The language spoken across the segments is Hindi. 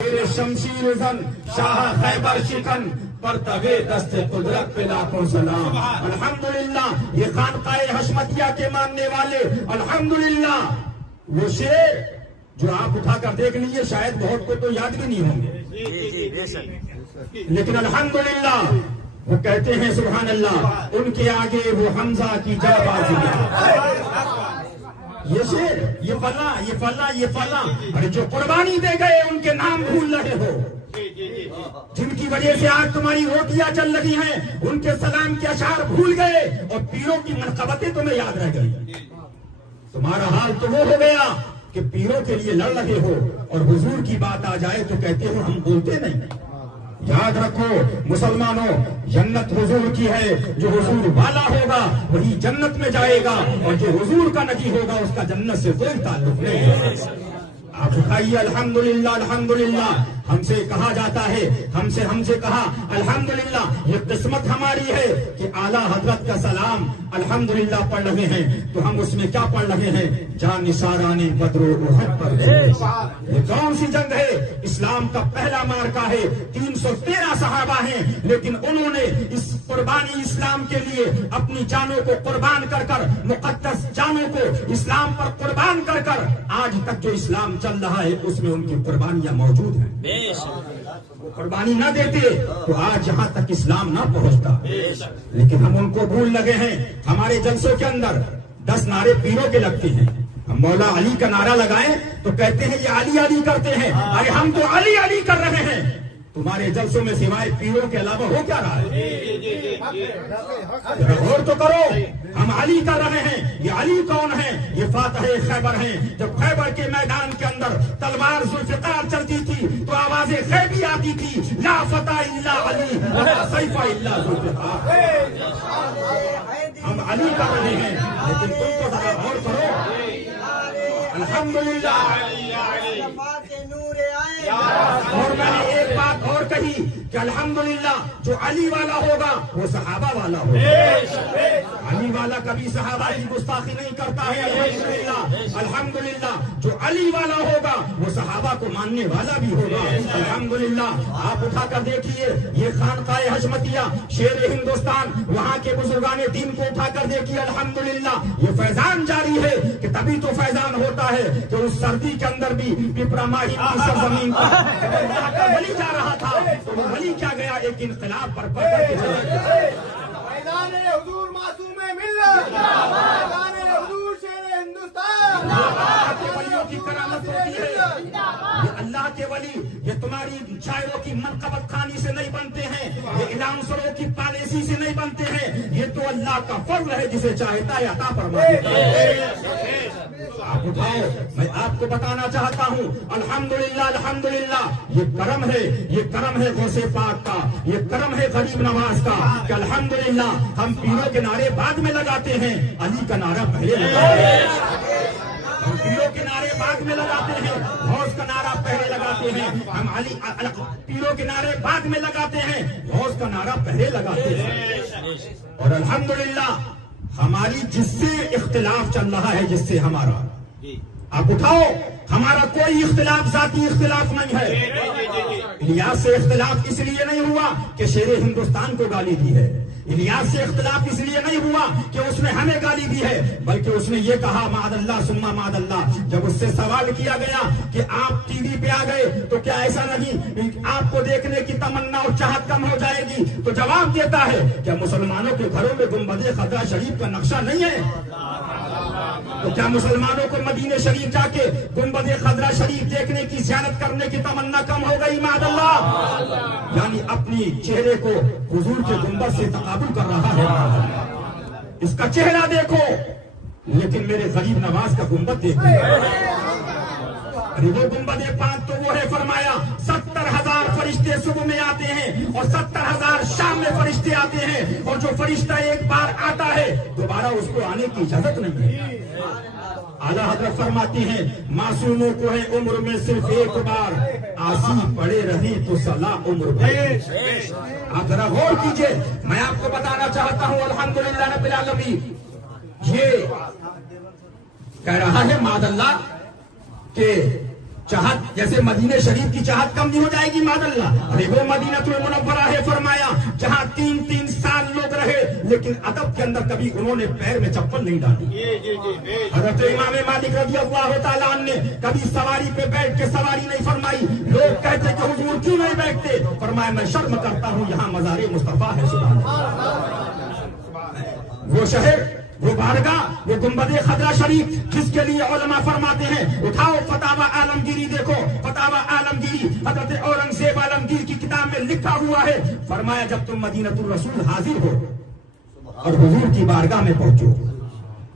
शमशीर जन शाह खैबर शिकन पर तवे दस्ते कुदरत पे लाखों सलाम। अल्हम्दुलिल्लाह ये खानकाए हशमतिया के मानने वाले अल्हम्दुलिल्लाह वो शेर जो आप उठाकर देख लीजिए, शायद बहुत को तो याद भी नहीं होंगे, लेकिन अल्हम्दुलिल्लाह वो कहते हैं सुभान अल्लाह, उनके आगे वो हमजा की जाबाज़ी। ये शेर, ये फला, अरे जो कुर्बानी दे गए उनके नाम भूल रहे हो, जिनकी वजह से आज तुम्हारी रोटियां चल रही हैं, उनके सलाम के अशार भूल गए और पीरों की मनकबतें तुम्हें याद रह गई। तुम्हारा हाल तो वो हो गया कि पीरों के लिए लड़ रहे हो और हुजूर की बात आ जाए तो कहते हो हम बोलते नहीं। याद रखो मुसलमानों, जन्नत हुजूर की है, जो हुजूर वाला होगा वही जन्नत में जाएगा और जो हुजूर का नहीं होगा उसका जन्नत से कोई ताल्लुक नहीं है। आप उठाइए अल्हम्दुलिल्लाह, अल्हम्दुलिल्लाह हमसे कहा जाता है, हमसे कहा अल्हम्दुलिल्लाह ये किस्मत हमारी है कि आला हजरत का सलाम अल्हम्दुलिल्लाह पढ़ रहे हैं, तो हम उसमें क्या पढ़ रहे हैं, जान निसारानी बदरो उहद पर। ये कौन सी जंग है? इस्लाम का पहला मार्का है, 313 सहाबा हैं, लेकिन उन्होंने इस कुर्बानी इस्लाम के लिए अपनी जानों को कुर्बान कर कर, मुकद्दस जानों को इस्लाम पर कुर्बान कर कर आज तक जो इस्लाम चल रहा है उसमें उनकी कुर्बानियां मौजूद हैं। वो कुर्बानी ना देते तो आज यहाँ तक इस्लाम ना पहुँचता, लेकिन हम उनको भूल लगे हैं। हमारे जलसों के अंदर 10 नारे पीरों के लगते हैं, हम मौला अली का नारा लगाएं तो कहते हैं ये अली अली करते हैं। अरे हम तो अली अली कर रहे हैं, तुम्हारे जलसों में सिवाय पीरों के अलावा हो क्या रहा है? गौर तो करो, हम अली कर रहे हैं। ये अली कौन है? ये फातह खैबर हैं। जब खैबर के मैदान के अंदर तलवार जुल्फिकार चलती थी तो आवाजें खैबी आती थी, ला फता इल्ला अली वला सैफा इल्ला जुल्फिकार। हम अली कर रहे हैं, लेकिन तुम तो जरा गौर करो। अल्हम्दुलिल्लाह। और मैंने एक बात और कही कि अल्हम्दुलिल्लाह जो अली वाला होगा वो सहाबा वाला होगा। अली वाला कभी सहाबा की गुस्ताखी नहीं करता है। अल्हम्दुलिल्लाह, अल्हम्दुलिल्लाह जो अली वाला होगा वो सहाबा को मानने वाला भी होगा। अल्हम्दुलिल्लाह आप उठाकर देखिए, ये खानकाए हशमतिया शेर हिंदुस्तान, वहाँ के बुजुर्गाने दीन को उठाकर देखिए। अल्हम्दुलिल्लाह ये फैजान जारी है कि तभी तो फैजान होता है कि उस सर्दी के अंदर भी पिपरामाही की सरजमीन पर वली जा रहा था तो वो वली क्या गया, एक इनकलाब पर हुजूर मासूमे मिल्लत, हुजूर शेर हिंदुस्तान। वलियों की करामत होती है, ये अल्लाह के वली ये तुम्हारी शायरों की मनकबत खानी से नहीं बनते हैं, ये इलांसरों की पॉलिसी से नहीं बनते हैं, ये तो अल्लाह का फर्ज है, जिसे चाहता है अता फरमाता है। आप उठाओ, मैं आपको बताना चाहता हूँ अल्हम्दुलिल्लाह, अल्हम्दुलिल्लाह ये करम है गौसे पाक का, ये करम है गरीब नवाज का कि अल्हम्दुलिल्लाह हम पीरों के नारे बाद में लगाते हैं, अली का नारा पहले लगाते हैं। हम पीरों के नारे बाद में लगाते हैं, गौस का नारा पहले लगाते हैं। हम अली पीरों के नारे बाद में लगाते हैं, गौस का नारा पहले लगाते हैं। और अल्हम्दुलिल्लाह हमारी जिससे इख्तिलाफ चल रहा है, जिससे हमारा, आप उठाओ, हमारा कोई इख्तिलाफ जाती इख्तिलाफ नहीं है। इलियास से इख्तिलाफ इसलिए नहीं हुआ कि शेर हिंदुस्तान को गाली दी है, इलियास से इख्तिलाफ इसलिए नहीं हुआ कि उसने हमें गाली दी है, बल्कि उसने ये कहा मादल्ला सुम्मा मादल्ला। जब उससे सवाल किया गया कि आप टीवी पे आ गए तो क्या ऐसा नहीं आपको देखने की तमन्ना और चाहत कम हो जाएगी? तो जवाब देता है क्या मुसलमानों के घरों में गुंबद खजरा शरीफ का नक्शा नहीं है? तो क्या मुसलमानों को मदीने शरीफ जाके गुंबद खजरा शरीफ देखने की ज़ियारत करने की तमन्ना कम हो गई? मादल्ला, यानी अपनी चेहरे को हुजूर के गुंबद से तकाबुल कर रहा है। इसका चेहरा देखो, लेकिन मेरे गरीब नवाज का गुंबद देखो। अरे वो गुंबद पाक तो वो है, फरमाया 70,000 फरिश्ते सुबह में आते हैं और 70,000 शाम में फरिश्ते आते हैं, और जो फरिश्ता एक बार आता है दोबारा उसको आने की इजाजत नहीं है। आला हजरत फरमाती हैं मासूमों को है उम्र में सिर्फ एक बार, आसी पड़े रही तो सलाह उम्र भर। आप जरा गौर कीजिए, मैं आपको बताना चाहता हूँ अल्हम्दुलिल्लाह रब्बिल आलमीन ये कह रहा है मादल्ला के चाहत, जैसे मदीने शरीफ की चाहत कम नहीं हो जाएगी मादल्ला। अरे वो मदीनतुल मुनव्वरा है, फरमाया जहां 3-3 साल लोग रहे, लेकिन अदब के अंदर कभी उन्होंने पैर में चप्पल नहीं डाली। हजरत इमाम मालिक रज़ियल्लाहु ताला अन्हु ने कभी सवारी पे बैठ के सवारी नहीं फरमाई। लोग कहते कि हुजूर क्यों नहीं बैठते, फरमाया मैं शर्म करता हूं, यहाँ मज़ारे मुस्तफा है। सुभान वो शहर, वो बारगाह, वो गुंबदे खदरा शरीफ, जिसके लिए उलमा फरमाते हैं, उठाओ फतावा आलमगीरी देखो, फतावा आलमगीरी हजरत औरंगजेब आलमगीर की किताब में लिखा हुआ है। फरमाया जब तुम मदीनतुर रसूल हाजिर हो और हुजूर की बारगाह में पहुंचो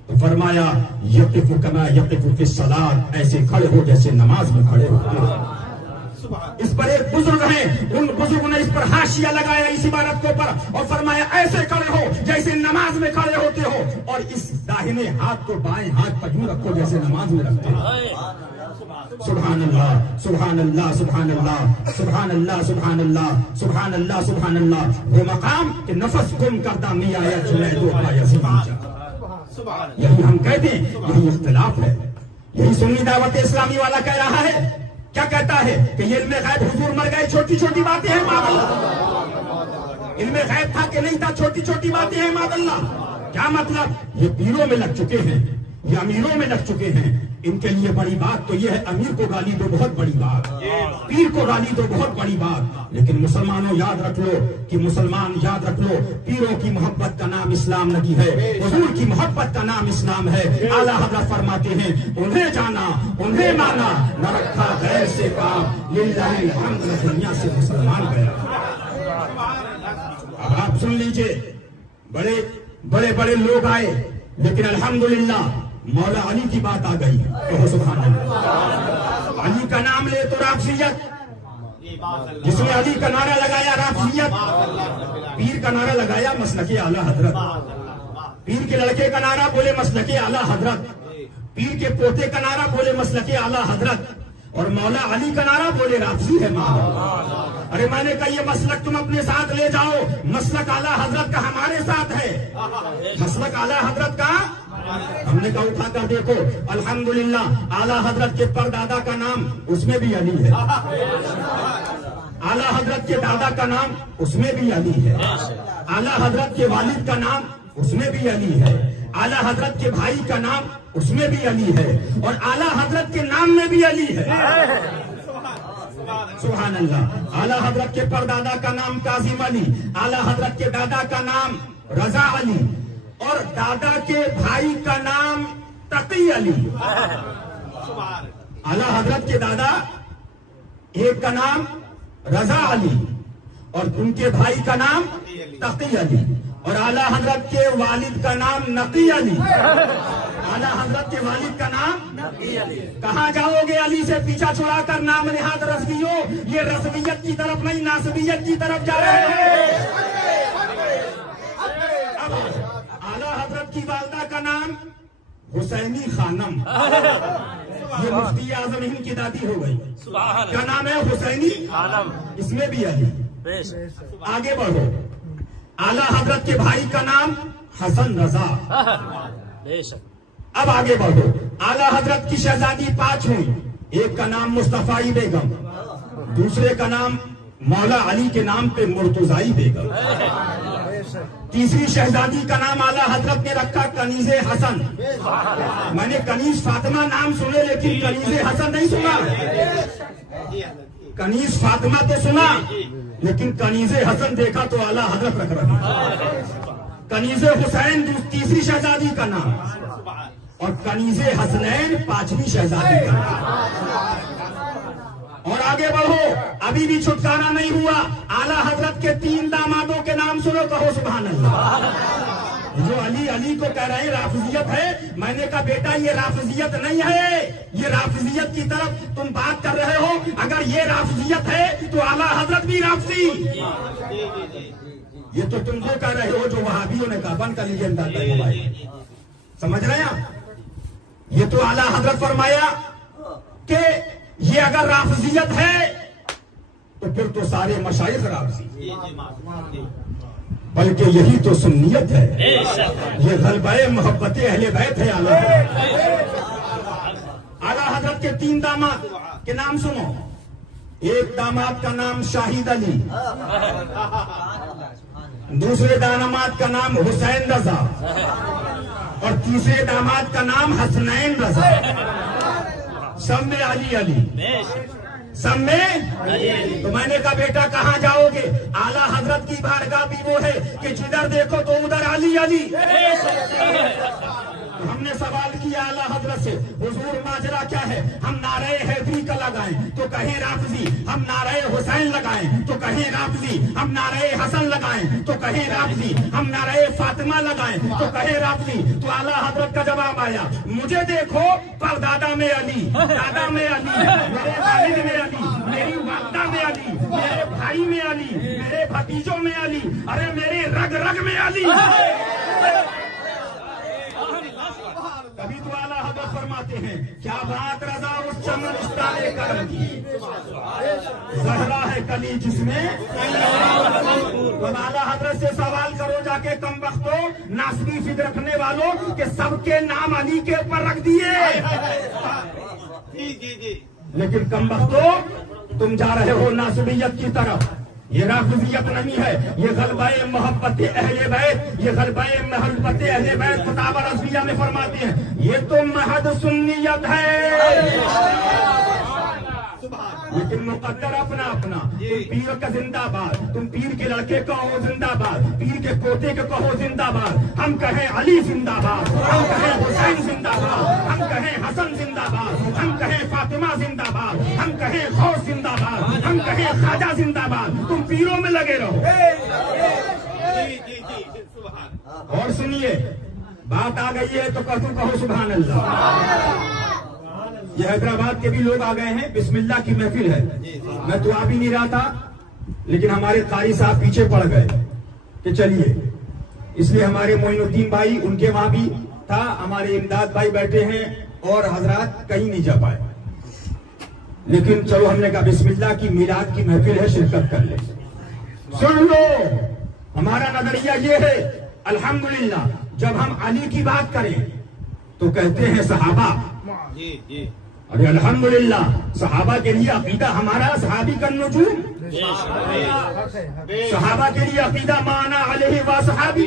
तो फरमाया यक़िफ़ु कमा यक़िफ़ु फ़िस सलात, ऐसे खड़े हो जैसे नमाज में खड़े होते हो। इस पर एक बुजुर्ग हैं, उन बुजुर्ग ने इस पर हाशिया लगाया इस इबारत के ऊपर और फरमाया ऐसे खड़े हो जैसे नमाज में खड़े होते हो, और इस दाहिने हाथ को बाएं हाथ पर यूं रखो जैसे नमाज में रखते हो। सुभान अल्लाह, सुभान अल्लाह, सुभान अल्लाह, सुभान अल्लाह, सुभान अल्लाह, सुभान अल्लाह, सुभान अल्लाह। वो मकाम कि नफस गुम करता मियां या जुनैद दो पाया सिवान। यही हम कहते हैं, यही इख्तिलाफ है। यही सुन्नी दावत इस्लामी वाला कह रहा है। क्या कहता है कि ये इल्मे गैब, हुजूर मर गए, छोटी छोटी बातें हैं मादल्ला। इल्मे गैब था कि नहीं था, छोटी छोटी बातें हैं मादल्ला। क्या मतलब? ये पीरों में लग चुके हैं, ये अमीरों में लग चुके हैं। इनके लिए बड़ी बात तो ये है, अमीर को गाली दो बहुत बड़ी बात, पीर को गाली दो बहुत बड़ी बात। लेकिन मुसलमानों याद रख लो कि मुसलमान याद रख लो, पीरों की मोहब्बत का नाम इस्लाम नहीं है, हुजूर की मोहब्बत का नाम इस्लाम है। आला हज़रत फरमाते हैं, उन्हें जाना उन्हें माना, न रखा गैर से काम, लिल्लाहिल हम्द, दुनिया से मुसलमान गया। अब आप सुन लीजिए, बड़े बड़े बड़े लोग आए, लेकिन अल्हम्दुलिल्लाह मौला अली की बात आ गई। कहो सुभान अल्लाह। अली का नाम ले तो राफियत, जिसने अली का नारा लगाया राफियत, पीर का नारा लगाया मसलके आला हजरत, पीर के लड़के का नारा बोले मसलके आला हजरत, पीर के पोते का नारा बोले मसलके आला हजरत, और मौला अली का नारा बोले राफी है माँ। अरे मैंने कहा ये मसलक तुम अपने साथ ले जाओ, मसलक आला हजरत का हमारे साथ है। मसलक आला हजरत का हमने कहा उठा कर देखो, अल्हम्दुलिल्लाह आला हजरत के परदादा का नाम उसमें भी अली है, आला हजरत के दादा का नाम उसमें भी अली है, आला हजरत के वालिद का नाम उसमें भी अली है, आला हजरत के भाई का नाम उसमें भी अली है, और आला हजरत के नाम में भी अली है। सुभान अल्लाह। आला हजरत के परदादा का नाम काजिम अली, आला हजरत के दादा का नाम रजा अली, और दादा के भाई का नाम तकी अली। आला हजरत के दादा एक का नाम रजा अली और उनके भाई का नाम तकी अली, और आला हजरत के वालिद का नाम नकी अली। आला हजरत के वालिद का नाम नकी अली। कहाँ जाओगे अली से पीछा छुड़ाकर नाम निहाद रस्मियों, ये रस्मियत की तरफ नहीं नासबियत की तरफ जा रहे हैं। आला हजरत की वालदा का नाम हुसैनी खानम, ये मुफ्ती आजम हिंद की दादी हो गई। क्या नाम है? हुसैनी खानम, इसमें भी अली। आगे बढ़ो, आला हजरत के भाई का नाम हसन रजा। अब आगे बढ़ो, आला हजरत की शहजादी 5 हुई, एक का नाम मुस्तफाई बेगम, दूसरे का नाम मौला अली के नाम पे मुर्तुजाई बेगम, तीसरी शहजादी का नाम आला हजरत ने रखा कनीजे हसन। मैंने कनीज फातिमा नाम सुने लेकिन कनीजे हसन नहीं सुना। कनीज फातिमा तो सुना लेकिन कनीजे हसन देखा तो आला हजरत रख रखा। कनीजे हुसैन तीसरी शहजादी का नाम, और कनीजे हसनैन 5वीं शहजादी का नाम। और आगे बढ़ो, अभी भी छुटकारा नहीं हुआ। आला हजरत के 3 दामादों के नाम सुनो, कहो सुभान अल्लाह। जो अली अली को कह रहे हैं राफिजियत है, मैंने कहा बेटा ये राफिजियत नहीं है, ये राफिजियत की तरफ तुम बात कर रहे हो। अगर ये राफिजियत है तो आला हजरत भी राफी। ये तो तुमको कह रहे हो जो वहाबियों ने कहा। बंद कर लीजिए मोबाइल, समझ रहे हैं आप? ये तो आला हजरत फरमाया कि ये अगर राफिजियत है तो फिर तो सारे मशाइख राफी, बल्कि यही तो सुन्नियत है, ये गलबे मोहब्बत अहले बैत है। आला आला हजरत के 3 दामाद के नाम सुनो। एक दामाद का नाम शाहिद अली, दूसरे दामाद का नाम हुसैन रजा और तीसरे दामाद का नाम हसनैन रजा। सब में अली अली, सब में। तो मैंने कहा बेटा कहाँ जाओगे? आला हजरत की बारगाह भी वो है कि जिधर देखो तो उधर अली अली। तो हमने सवाल किया आला हजरत से, हुजूर माजरा क्या है? हम नारे हैदरी का लगाएं तो कहें राफजी, हम नारे हुसैन लगाएं तो कहें राफजी, हम नारे हसन लगाएं तो कहें राफजी, हम नारे फातिमा लगाएं तो कहें राफजी। तो आला हजरत का जवाब आया, मुझे देखो पर दादा में अली, दादा में अली, मेरे वालिद में अली, मेरी वालदा में अली, मेरे भाई में अली, मेरे भतीजों में अली, अरे मेरे रग रग में अली। कभी तो आला हजरत फरमाते हैं, क्या बात रजा उस चमन उस्ताद करम की, जहरा है कली जिसमें। तो आला हजरत से सवाल करो जाके कम वक्तों, नासबी फिद रखने वालों के सबके नाम अली के ऊपर रख दिए। लेकिन कम वक्तों तुम जा रहे हो नासबियत की तरफ। ये राफिजियत नहीं है, ये गलबाए मोहब्बत अहले बैत, ये गलबाए मोहब्बत अहले बैत फतावा रज़विया में फरमाते हैं, ये तो महद सुन्नियत है। लेकिन मुकद्दर अपना अपना। तुम पीर का जिंदाबाद, तुम पीर के लड़के कहो जिंदाबाद, पीर के पोते के कहो जिंदाबाद। हम कहें अली जिंदाबाद, हम कहें हुसैन जिंदाबाद, हम कहें हसन जिंदाबाद, हम कहें फातिमा जिंदाबाद, हम कहें गौस जिंदाबाद, हम कहें ख्वाजा जिंदाबाद। तुम पीरों में लगे रहो। और सुनिए, बात आ गई है तो कहो सुभान अल्लाह। ये हैदराबाद के भी लोग आ गए हैं, बिस्मिल्लाह की महफिल है। मैं तो आ भी नहीं रहा था, लेकिन हमारे कारी साहब पीछे पड़ गए कि चलिए, इसलिए हमारे मोइनुद्दीन भाई उनके वहां भी था, हमारे इमदाद भाई बैठे हैं और हजरात कहीं नहीं जा पाए। लेकिन चलो हमने कहा बिस्मिल्लाह की मीलाद की महफिल है, शिरकत कर ले। सुन लो, हमारा नजरिया ये है, अल्हम्दुलिल्लाह जब हम अली की बात करें तो कहते हैं सहाबा। अरे अल्हम्दुलिल्लाह सहाबा के लिए अकीदा हमारा सहाबी का नुजूम, सहाबा के लिए अकीदा माना अलैहि व सहाबी।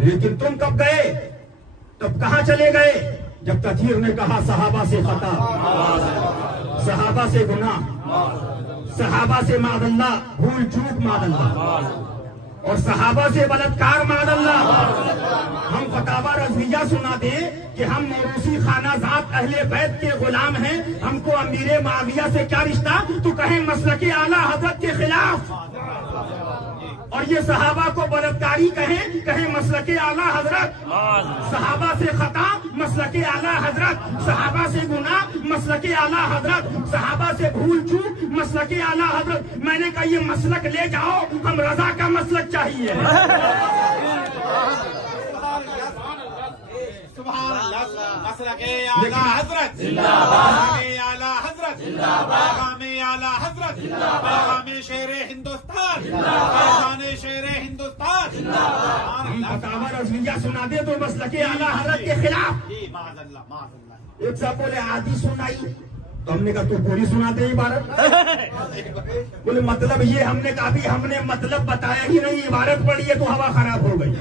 लेकिन तुम कब गए, तब कहाँ चले गए? जब तथीर ने कहा सहाबा से खता, सहाबा से गुनाह, सहाबा से मादल्ला भूल चूक मादल्ला, और सहाबा से बलात्कार मादल्ला। हम फतावा रज़विया सुना दे कि हम मौरूसी खाना जात अहले बैत के गुलाम हैं, हमको अमीरे माविया से क्या रिश्ता? तो कहें मसलके आला हजरत के खिलाफ। और ये सहाबा को बलात्कारी कहें मसलके आला हजरत। सहाबा से खता मसलके आला हजरत, सहाबा से गुनाह मसलके आला हजरत, सहाबा से भूल चूक मसलके आला हजरत। मैंने कहा ये मसलक ले जाओ, हम रजा का मसलक चाहिए। मसलके आला हजरत जिंदाबाद, आला हजरत जिंदाबाद, आला हजरत जिंदाबाद, शेरे हिंदुस्तान जिंदाबाद, शेरे हिंदुस्तान जिंदाबाद। हम फतावा रज़विया सुना दे तो मसलके आला हजरत के खिलाफ। एक साहब बोले आधी सुनाई, तो हमने कहा तू पूरी सुना दे इबारत। बोले मतलब ये, हमने कहा भी हमने मतलब बताया ही नहीं, इबारत पढ़ी है तो हवा खराब हो गई।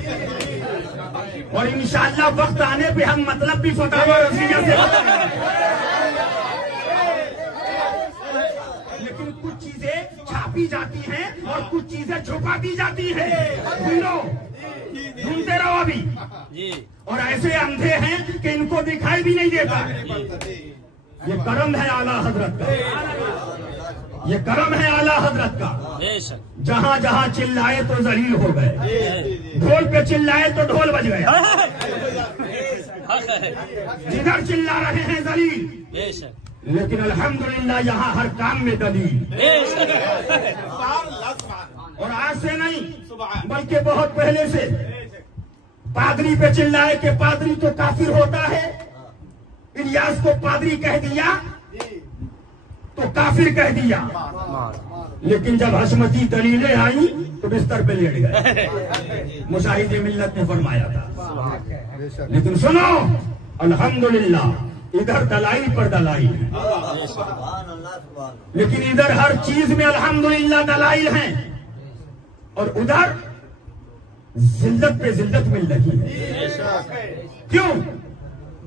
और इंशाअल्लाह वक्त आने पे हम मतलब भी फतावा रज़विया से बताएंगे। लेकिन कुछ चीजें छापी जाती हैं और कुछ चीजें छुपा दी जाती है। ढूंढते रहो अभी। और ऐसे अंधे हैं कि इनको दिखाई भी नहीं देता। ये करम है आला हजरत का, ये करम है आला हजरत का। जहाँ जहाँ चिल्लाए तो जलील हो गए, ढोल पे चिल्लाए तो ढोल बज गया, जिधर चिल्ला रहे हैं जलील। लेकिन अल्हम्दुलिल्लाह यहाँ हर काम में दलील। और आज से नहीं बल्कि बहुत पहले से पादरी पे चिल्लाए कि पादरी तो काफिर होता है, इलियास को पादरी कह दिया तो काफिर कह दिया। लेकिन जब हशमती दलीलें आई तो बिस्तर पे लेट गए, मुशाहिदे मिल्लत ने फरमाया था। लेकिन सुनो, अल्हम्दुलिल्लाह इधर दलाइल पर दलाइल है, लेकिन इधर हर चीज में अल्हम्दुलिल्लाह दलाइल हैं, और उधर जिल्लत पे जिल्लत मिल रही है। क्यों?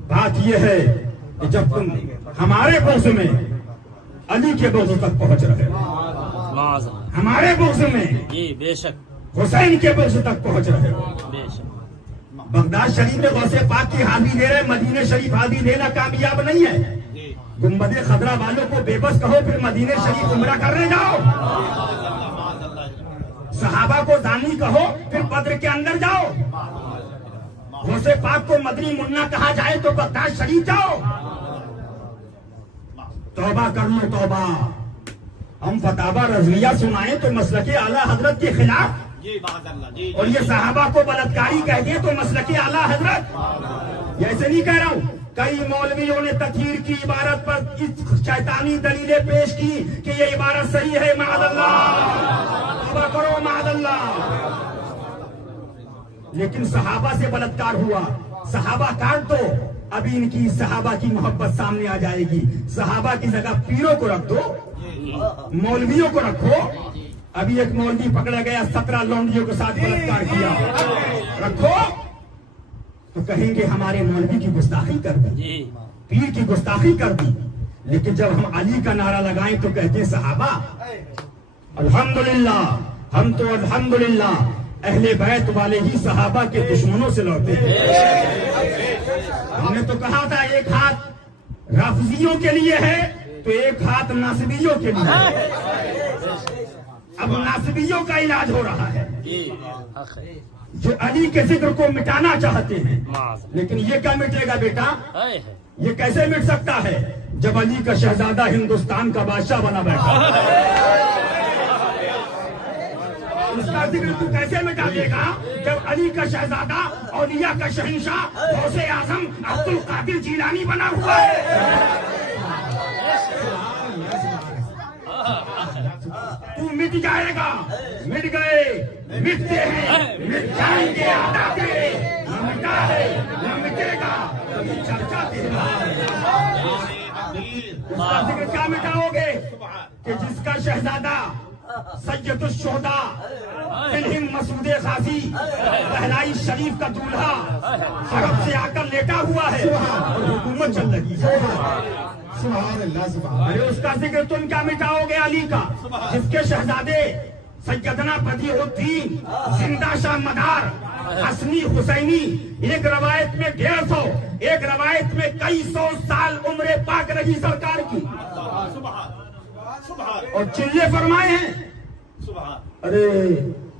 बात यह है कि जब तुम हमारे बुग़्ज़ में अली के बुग़्ज़ तक पहुंच रहे हो, हमारे बुग़्ज़ में बेशक हुसैन के बुग़्ज़ तक पहुंच रहे हो, बेशक बगदाद शरीफ में गौसे पाक की हावी दे रहे, मदीने शरीफ हावी देना कामयाब नहीं है। गुम्बदे खदरा वालों को बेबस कहो, फिर मदीने शरीफ उम्रा करने जाओ। सहाबा को दानी कहो, फिर बद्र के अंदर जाओ। गौसे पाक को मदनी मुन्ना कहा जाए तो बगदाद शरीफ जाओ। तौबा कर लो तौबा। हम फतावा रज़विया सुनाए तो मसलके आला हजरत के खिलाफ, और ये सहाबा को बलात्कारी कह दिए तो मसलके आला हजरत। ऐसे नहीं कह रहा हूं, कई मौलवियों ने तकहीर की इबारत पर इस शैतानी दलीलें पेश की कि ये इबारत सही है, माअल्लाह तौबा करो माअल्लाह। लेकिन सहाबा से बलात्कार हुआ, सहाबा काट दो, अभी इनकी सहाबा की मोहब्बत सामने आ जाएगी। सहाबा की जगह पीरों को रख दो, मौलवियों को रखो। अभी एक मौलवी पकड़ा गया, 17 लौंडियों के साथ बलात्कार किया, रखो तो कहेंगे हमारे मौलवी की गुस्ताखी कर दी, पीर की गुस्ताखी कर दी। लेकिन जब हम अली का नारा लगाएं तो कहते हैं सहाबा। अल्हम्दुलिल्लाह, हम तो अल्हम्दुलिल्लाह अहले बैत वाले ही सहाबा के दुश्मनों से लड़ते हैं। हमने तो कहा था एक हाथ राफिजियों के लिए है तो एक हाथ नासिबियों के लिए है। अब नासिबियों का इलाज हो रहा है, जो अली के जिक्र को मिटाना चाहते हैं। लेकिन ये क्या मिटेगा बेटा? ये कैसे मिट सकता है जब अली का शहजादा हिंदुस्तान का बादशाह बना बैठा? उसका जिक्र तू कैसे मिटा देगा जब अली का शहजादा औलिया का शहंशाह गौसे आजम अब्दुल कादिर जीलानी बना हुआ है? तू मिट जाएगा, मिट गए, मिटते हैं, मिट जाएंगे आदा तेरे, न मिटा है न मिटेगा कभी चर्चा तेरा। उसका जिक्र क्या मिटाओगे कि जिसका शहजादा सैयदुल शुहदा फिल्म मसूद गाजी पहलाई शरीफ का दूल्हा हरम से आकर लेटा हुआ है और हुकूमत चल रही है। अरे उसका जिक्र तुम क्या मिटाओगे अली का, जिसके शहजादे सैयदना बदीउद्दीन जिंदा शाह मदार हसनी हुसैनी एक रवायत में 150, एक रवायत में कई 100 साल उम्र पाक रही सरकार की, और चिल्ले फरमाए हैं। अरे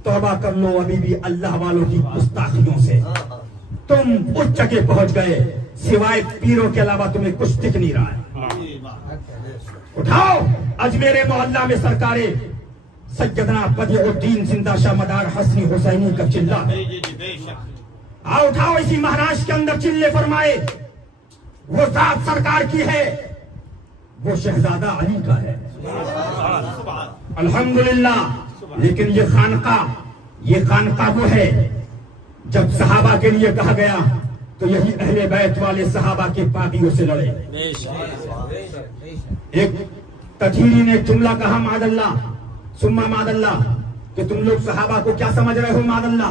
तौबा कर लो, अभी भी अल्लाह वालों की गुस्ताखियों से तुम उस जगह पहुंच गए, सिवाय पीरों के अलावा तुम्हें कुछ दिख नहीं रहा है। उठाओ अजमेरे मोहल्ला में सरकारे सैयदना बदीउद्दीन जिंदा शाह मदार हसनी हुसैनी का चिल्ला है। आओ उठाओ, इसी महाराष्ट्र के अंदर चिल्ले फरमाए, वो जात सरकार की है, वो शहजादा अली का है। अल्हम्दुलिल्लाह। लेकिन ये खानका वो है जब सहाबा के लिए कहा गया तो यही अहले बैत वाले सहाबा के पापियों से लड़े। एक तथीरी ने जुमला कहा मादल्ला सुम्मा मादल्ला कि तुम लोग सहाबा को क्या समझ रहे हो मादल्ला।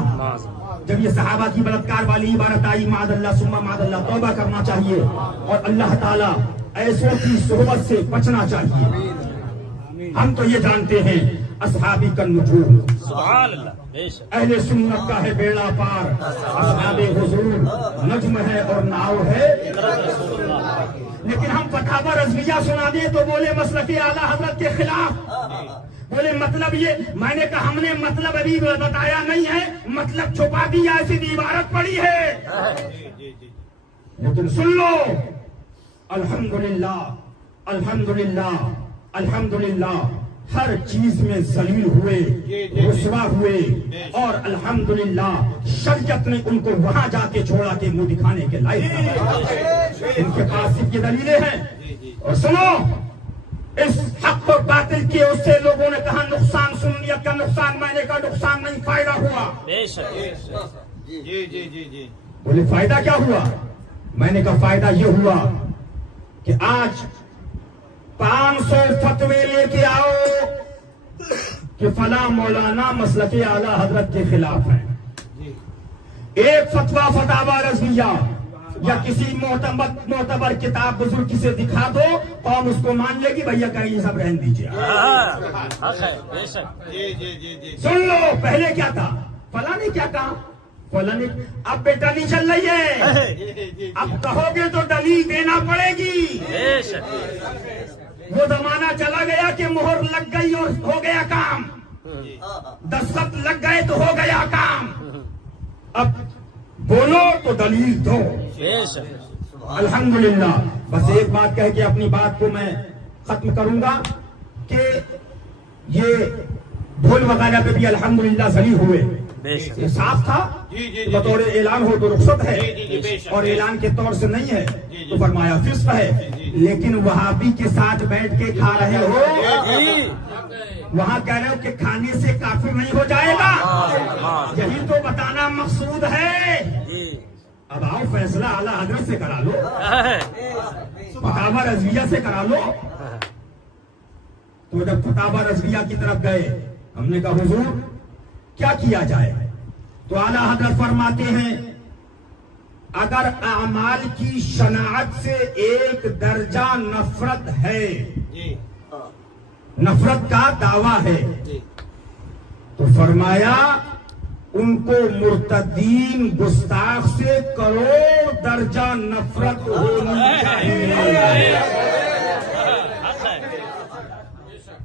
जब ये सहाबा की बलात्कार वाली इबारत आई मादल्ला सुम्मा मादल्ला, तौबा करना चाहिए और अल्लाह ताला ऐसों की सोहबत से बचना चाहिए। हम तो ये जानते हैं असहाबी का नुजूम अहले सुन्नत का है बेड़ा पार, असहाबे हुजूर नज्म है और नाव है। लेकिन हम फतावा रज़विया सुना दे तो बोले मसलके आला हजरत के खिलाफ। बोले मतलब ये, मैंने कहा हमने मतलब अभी बताया नहीं है, मतलब छुपा दिया, ऐसी इबारत पड़ी है। लेकिन सुन लो, अल्हम्दुलिल्लाह अल्हम्दुलिल्लाह अल्हम्दुलिल्लाह हर चीज में जलील हुए, रुसवा हुए, और अल्हम्दुलिल्लाह शरीयत ने उनको वहां जाके छोड़ा के मुंह दिखाने के लायक। इनके पास सिर्फ ये दलीलें हैं। और सुनो, इस हक और बातिल के उससे लोगों ने कहा नुकसान, सुन्नियत का नुकसान, मैंने कहा नुकसान नहीं, फायदा हुआ। जी जी जी जी। बोले फायदा क्या हुआ? मैंने कहा फायदा ये हुआ कि आज 500 फतवे लेके आओ कि फला मौलाना मसलके आला हजरत के खिलाफ है। एक फतवा फतावा रज़विया या किसी मोतबर किताब बुजुर्ग से दिखा दो, कौम उसको मान लेगी, भैया कहीं सब रहने दीजिए। सुन लो, पहले क्या था, फला ने क्या कहा, फला ने, अब बेटा नहीं चल रही है, अब कहोगे तो दलील देना पड़ेगी। वो जमाना चला गया कि मोहर लग गई और हो गया काम, दस्तखत लग गए तो हो गया काम। अब बोलो तो दलील दो। अल्हम्दुलिल्लाह। बस एक बात कह के अपनी बात को मैं खत्म करूंगा कि ये ढोल वगैरह पे भी अल्हम्दुलिल्लाह सही हुए, ये साफ था, बतौर ऐलान हो तो रुखसत है, और ऐलान के तौर से नहीं है तो फरमाया फिस्क है। लेकिन वहाबी के साथ बैठ के खा रहे हो, वहां कह रहे हो कि खाने से काफिर नहीं हो जाएगा, यही तो बताना मकसूद है। अब आओ फैसला आला हजरत से करा लो, फतावा रज़विया से करा लो। तो जब फतावा रज़विया की तरफ गए, हमने कहा हुजूर क्या किया जाए, तो आला हजरत फरमाते हैं अगर आमाल की शनाअत से एक दर्जा नफरत है, नफरत का दावा है, तो फरमाया उनको मुर्तदीन गुस्ताख से करोड़ दर्जा नफरत होनी चाहिए।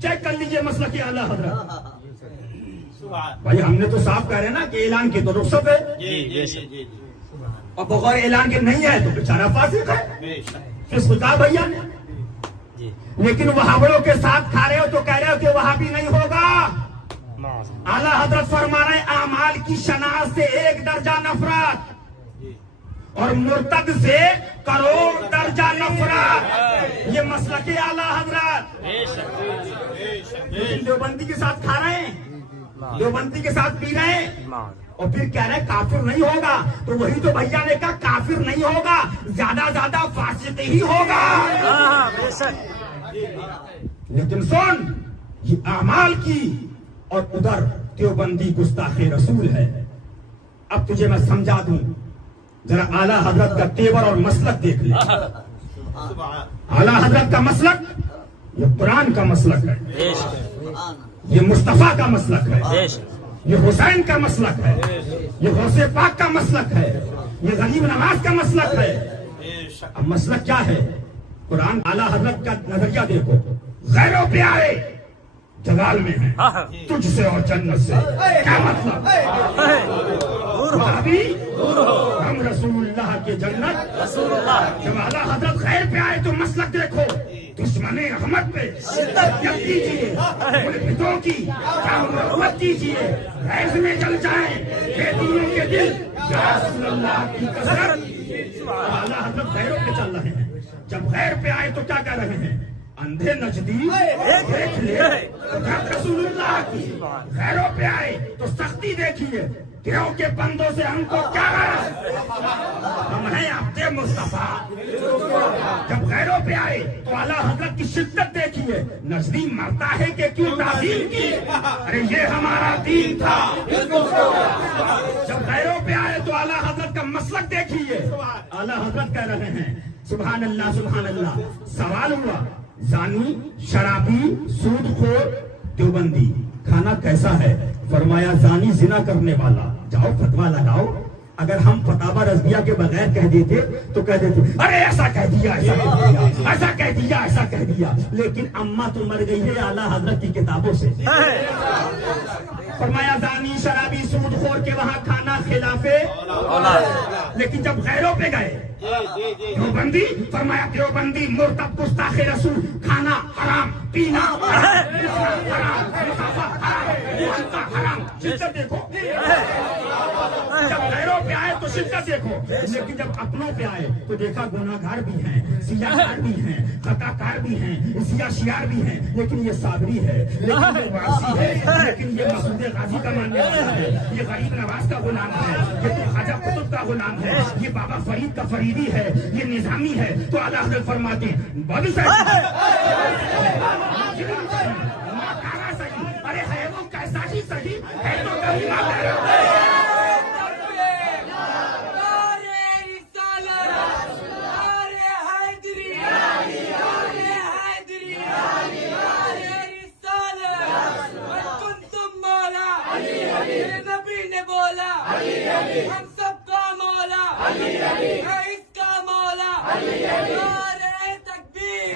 चेक कर लीजिए मसला की आला हजरत। भाई हमने तो साफ कह रहे हैं ना कि ऐलान की तो रुखसत है, और बगैर ऐलान के नहीं है तो बेचारा फासिक है, फिस्क कहा भैया ने। लेकिन वहाबड़ों के साथ खा रहे हो तो कह रहे हो कि वहां भी नहीं होगा। आला हजरत फरमा रहे आमाल की शनाअत से एक दर्जा नफरत और मुर्तद से करोड़ दर्जा नफरत, ये मसला के आला हजरत। देवबंदी के साथ खा रहे हैं, देवबंदी के साथ पी रहे हैं, और फिर कह रहे हैं काफिर नहीं होगा। तो वही तो भैया ने कहा काफिर नहीं होगा, ज्यादा फासिक ही होगा। लेकिन सुन, ये आमाल की और उधर देवबंदी गुस्ताखे रसूल है। अब तुझे मैं समझा दूं, जरा आला हजरत का तेवर और मसलक देख ले। आला हजरत का मसलक ये कुरान का मसलक है, ये मुस्तफा का मसलक है, ये हुसैन का मसलक है, ये गौसे पाक का मसलक है, ये गरीब नवाज का मसलक है। अब मसलक क्या है? कुरान आला हजरत का नजरिया देखो, गैरों पे आए जलाल में है, तुझसे और जन्नत से। क्या मतलब? हम रसूलुल्लाह के जन्नत। जब आला हजरत गैर पे आए तो मसलक देखो, दुश्मने रहमत पे शिद्दत कीजिए, मुल्हिदों की मत कीजिए, गैस में जल जाए बेदियों के दिल, या रसूलुल्लाह की कसरत। आला हजरत गैरों पे चल रहे हैं, जब गैर पे आए तो क्या कह रहे हैं? अंधे नजदीक देख ले रसूलुल्लाह की। गैरों पे आए तो सख्ती देखिए, गिरोह के बंदों से हमको क्या गरज, हम हैं आपके मुस्तफा। जब गैरों पे आए तो आला हजरत की शिद्दत देखिए, नजदीक मरता है कि क्यों ताज़ीम की, अरे ये हमारा दीन था। जब गैरों पे आए तो आला हजरत का मसलक देखिए, आला हजरत कह रहे हैं सुभान अल्लाह सुभान अल्लाह। सवाल हुआ जानी, शराबी, सूदखोर, देवबंदी खाना कैसा है? फरमाया जानी जिना करने वाला। जाओ फतवा लगाओ। अगर हम फतावा रज़विया के बगैर कह देते तो कह देते अरे ऐसा कह दिया, ऐसा कह दिया, ऐसा कह दिया, ऐसा कह दिया। लेकिन अम्मा तो मर गई है आला हजरत की किताबों से। फरमाया जानी, शराबी, सूदखोर के वहां खाना खिलाफे। लेकिन जब गैरों पे गए देवबंदी, फरमाया देवबंदी मुर्तद गुस्ताखे रसूल, खाना हराम, पीना हराम, मुसाफा हराम। शिद्दत देखो। जब गैरों पे आए तो शिद्दत देखो, लेकिन जब अपनों पे आए तो देखा गुनाहगार भी हैं, सियाकार भी हैं, खताकार भी हैं, सियाशियार भी हैं, लेकिन ये साबरी है, लेकिन ये वासी है, लेकिन ये मसूद गाजी का मानने वाला है, ये गरीब नवाज का गुलाम है, ये तो ख्वाजा कुतुब का का गुलाम है, ये बाबा फरीद का फरीदी है, ये निजामी है। तो आला हज़रत फरमाते हैं बॉडी साहब सही, अरे है वो कैसा ही सही है तो कभी हम सबका मौला है, इसका मौला नारे तकबीर।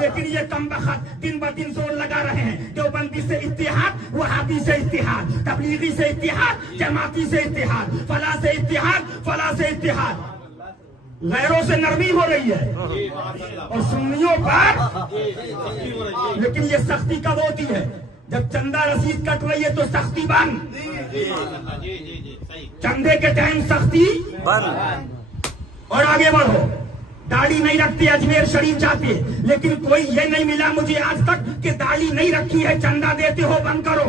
लेकिन ये कम बखत दिन ब दिन जोर लगा रहे हैं, देवबंदी से इत्तिहाद, वहाबी से इत्तिहाद, तबलीगी से इत्तिहाद, जमाती से इत्तिहाद, फला से इत्तिहाद, फला से इत्तिहाद। गैरों से नरमी हो रही है और सुन्नियों पर, लेकिन ये सख्ती कब होती है? जब चंदा रसीद कट रही है तो सख्ती बंद, चंदे के टाइम सख्ती बंद। और आगे बढ़ो, दाढ़ी नहीं रखते अजमेर शरीफ जाते, लेकिन कोई ये नहीं मिला मुझे आज तक कि दाढ़ी नहीं रखी है चंदा देते हो बंद करो।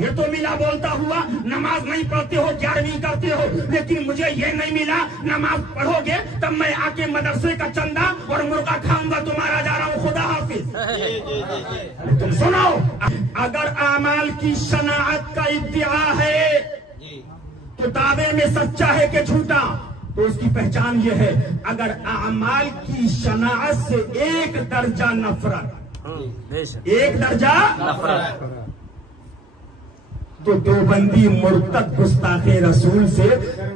ये तो मिला बोलता हुआ नमाज नहीं पढ़ते हो, 11वीं करते हो, लेकिन मुझे ये नहीं मिला नमाज पढ़ोगे तब मैं आके मदरसे का चंदा और मुर्गा खाऊंगा, तुम्हारा जा रहा हूँ, खुदा हाफिज। तुम सुनो, अगर आमाल की शनाअत का इद्दिआ है तो दावे में सच्चा है कि झूठा, तो उसकी पहचान ये है अगर आमाल की शनाअत से एक दर्जा नफरत, एक दर्जा नफरत, तो देवबंदी मुर्तद गुस्ताखे रसूल से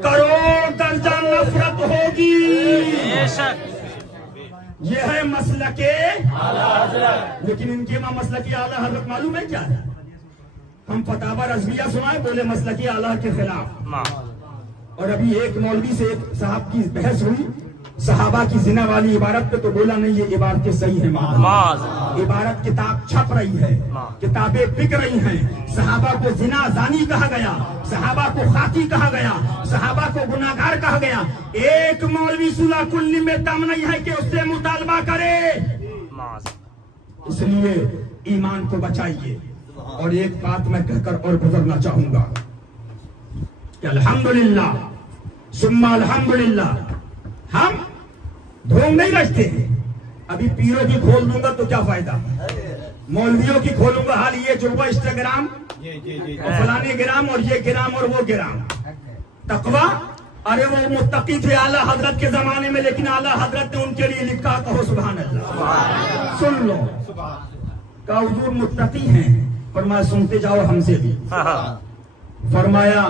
करोड़ दर्जा नफरत होगी। ये है मसलके आला हज़रत। लेकिन इनके मां मसलके आला हज़रत मालूम है क्या है? हम फतावा रज़विया सुनाए, बोले मसलके आला के खिलाफ। और अभी एक मौलवी से एक साहब की बहस हुई सहाबा की जिना वाली इबारत पे, तो बोला नहीं ये इबारतें सही है, इबारत किताब छप रही है, किताबें बिक रही हैं। सहाबा को जिना जानी कहा गया, सहाबा को खाती कहा गया, सहाबा को गुनाहगार कहा गया। एक मौलवी सुला कुल्ली में दम नहीं है कि उससे मुतालबा करे। इसलिए ईमान को बचाइए। और एक बात मैं कहकर और गुजरना चाहूंगा कि अल्हम्दुलिल्लाह सुम्मा अल्हम्दुलिल्लाह, हम ढोंग नहीं रखते हैं। अभी पीरों की खोल दूंगा तो क्या फायदा, मौलवियों की खोलूंगा, हाल ये जो वो इंस्टाग्राम और फलाने ग्राम और ये ग्राम और वो ग्राम। तकवा, अरे वो मुत्तकी थे आला हजरत के जमाने में, लेकिन आला हजरत ने उनके लिए लिखा, कहो सुभान अल्लाह। सुन लो, का हुजूर मुत्तकी हैं, फरमाया सुनते जाओ हमसे भी। फरमाया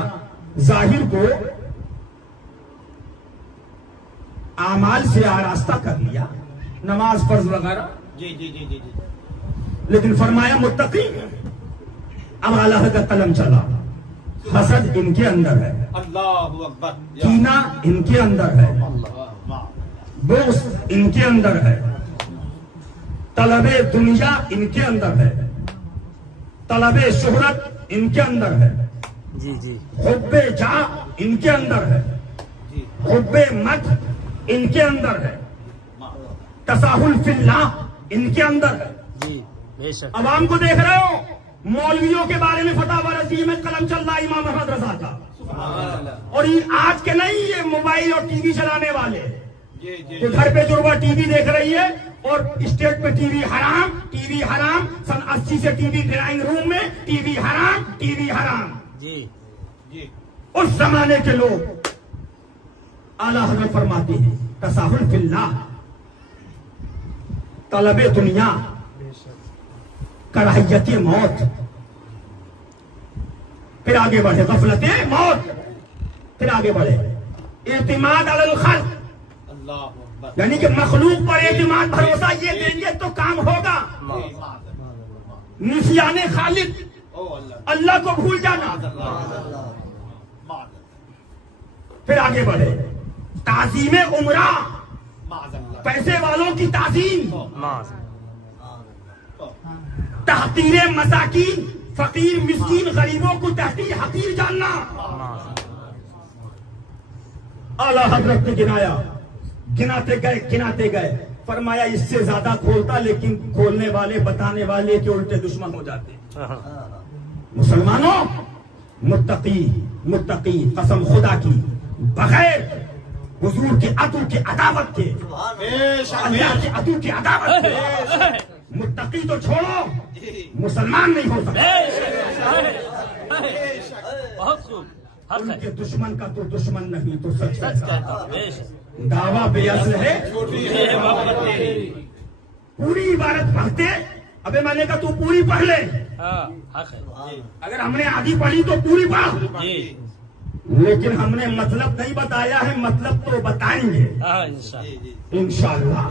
जाहिर को आमाल से आरास्ता कर लिया, नमाज फर्ज वगैरह, लेकिन फरमाया मुत्तकी। अब आला का कलम चला, हसद इनके अंदर है, अल्लाहु अकबर, कीना इनके अंदर है, बुग़्ज़ इनके अंदर है, तलबे दुनिया इनके अंदर है, तलबे शोहरत इनके अंदर है, हुब्बे जा इनके अंदर है, हुब्बे मत इनके अंदर है, तसाहुल फिल्लाह इनके अंदर है। अवाम को देख रहे हो, मौलवियों के बारे में फतावा रज़ी में कलम चल रहा है इमाम अहमद रज़ा का, और ये आज के नहीं, ये मोबाइल और टीवी चलाने वाले जो घर पे जुड़वा टीवी देख रही है और स्टेट पे टीवी हराम, टीवी हराम। सन 80 से टीवी ड्राइंग रूम में टीवी हराम, टीवी हराम। उस जमाने के लोग आला हज़रत फरमाते हैं तसाहुल फिल्लाह, तलबे दुनिया, कराहियत मौत, फिर आगे बढ़े गफलते मौत, फिर आगे बढ़े इत्तिमाद अलल खल्क़, यानी कि मखलूक पर एतिमाद भरोसा, ये देंगे तो काम होगा। निसियाने खालिद, अल्लाह को भूल जाना। फिर आगे बढ़े ताज़ीमे उमरा, पैसे वालों की ताज़ीम, तहकीरे मसाकीन, फकीर मिस्कीन गरीबों को तहकीर हकीर जानना। आला हज़रत ने गिनाया, गिनाते गए, फरमाया इससे ज्यादा खोलता, लेकिन खोलने वाले बताने वाले के उल्टे दुश्मन हो जाते। मुसलमानों, मुत्तकी कसम खुदा की बगैर हुजूर के अतू के अदावत के, अल्लाह के अतू के अदावत के, मुत्तकी तो छोड़ो मुसलमान नहीं हो सकता। बहुत खूब। उनके दुश्मन का तो दुश्मन नहीं तो सच कहता। दावा बेअसल है, पूरी इबारत पढ़ते। अबे मैंने कहा तू पूरी पढ़ ले, अगर हमने आधी पढ़ी तो पूरी पढ़, लेकिन हमने मतलब नहीं बताया है, मतलब तो बताएंगे इंशाअल्लाह।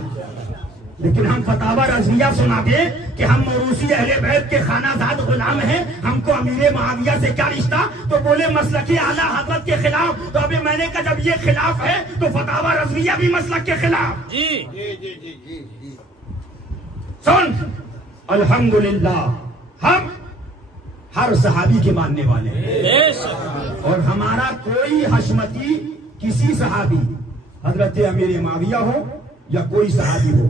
लेकिन हम फतावा रज़िया सुना दे कि हम मौरूसी अहले बैत के खानाजाद गुलाम हैं, हमको अमीर मुआविया से क्या रिश्ता? तो बोले मसलक आला हजरत के खिलाफ। तो अभी मैंने कहा जब ये खिलाफ है तो फतावा रज़िया भी मसलक के खिलाफ। जी जी जी जी जी। सुन, अल्हम्दुलिल्लाह हम हर सहाबी के मानने वाले हैं, और हमारा कोई हशमती किसी सहाबी हजरत अमीर मुआविया हो या कोई सहाबी हो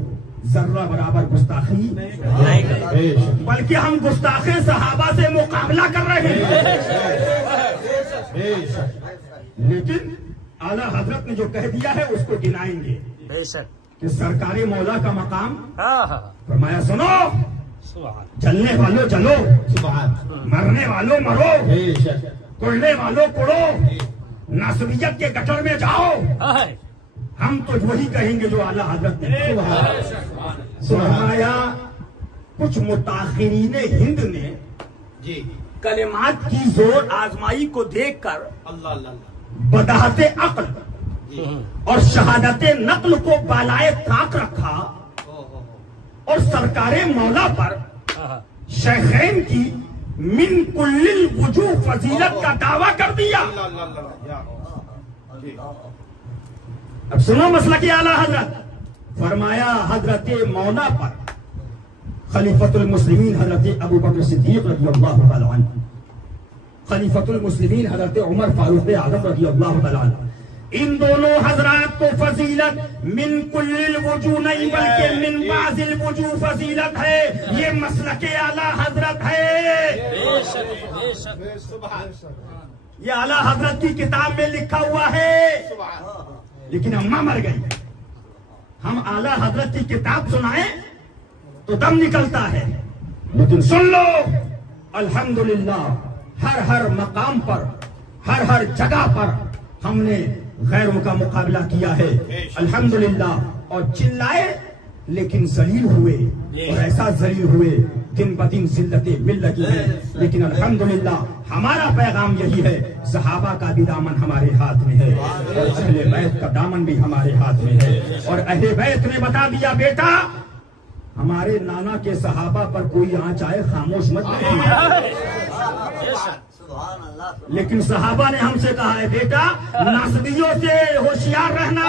जर्रा बराबर गुस्ताखी नहीं, बल्कि हम गुस्ताखे सहाबा से मुकाबला कर रहे हैं। लेकिन आला हजरत ने जो कह दिया है उसको गिनाएंगे कि सरकारी मौला का मकाम। फरमाया सुनो, चलने वालों चलो, मरने वालों मरो, कुड़ने वालों कुड़ो, नासबियत के गटर में जाओ। हम तो वही कहेंगे जो आला हजरत ने सुनाया। कुछ मुताखिरीन हिंद ने जी कलिमात की जोर आजमाई को देखकर अल्लाह अल्लाह बदाहते अक्ल और शहादते नक्ल को बालाए ताक रखा, और सरकारे मौला पर शेखैन की मिन कुल्लिल वजूह फजीलत का दावा कर दिया। अब सुनो मसला की आला हजरत। फरमाया हजरत मौला पर खलीफतुल मुस्लिमीन हजरत अबू बकर सिद्दीक रज़ियल्लाहु तआला अन्हु, खलीफतुल मुस्लिमीन हजरत उमर फारूक आज़म रज़ियल्लाहु तआला अन्हु, इन दोनों हजरात को फजीलत मिन कुल्लिल वजूह नहीं बल्कि मिन बाज़िल वजूह फजीलत है। ये मसलक आला हजरत है। ये आला हजरत की किताब में लिखा हुआ है। लेकिन अम्मा मर गई, हम आला हजरत की किताब सुनाए तो दम निकलता है। लेकिन सुन लो, अल्हम्दुलिल्लाह हर हर मकाम पर, हर हर जगह पर हमने गैरों का मुकाबला किया है अल्हम्दुलिल्लाह। और चिल्लाए लेकिन जलील हुए, और ऐसा जलील हुए दिन ब दिन जिल्लतें मिल लगी हैं। लेकिन अल्हम्दुलिल्लाह हमारा पैगाम यही है, सहाबा का भी दामन हमारे हाथ में है, और अहले बैत का दामन भी हमारे हाथ में है। और अहले बैत ने बता दिया, बेटा हमारे नाना के सहाबा पर कोई आंच आए खामोश मत रहिए। लेकिन सहाबा ने हमसे कहा है, बेटा नासबियों से होशियार रहना।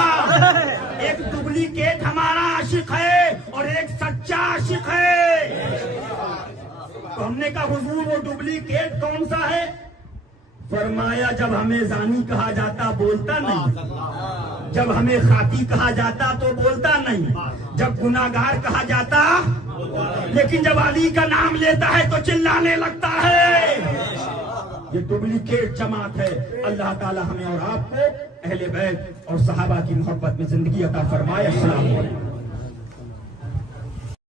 एक डुप्लीकेट हमारा आशिक है और एक सच्चा आशिक है। तो हमने कहा हुजूर वो डुप्लीकेट कौन सा है? फरमाया जब हमें जानी कहा जाता बोलता नहीं, जब हमें खाती कहा जाता तो बोलता नहीं, जब गुनाहगार कहा जाता, लेकिन जब अली का नाम लेता है तो चिल्लाने लगता है। ये डुप्लीकेट जमात है। अल्लाह ताला हमें और आपको अहले बैत और सहाबा की मोहब्बत में जिंदगी अता फरमाए। अस्सलाम वालेकुम।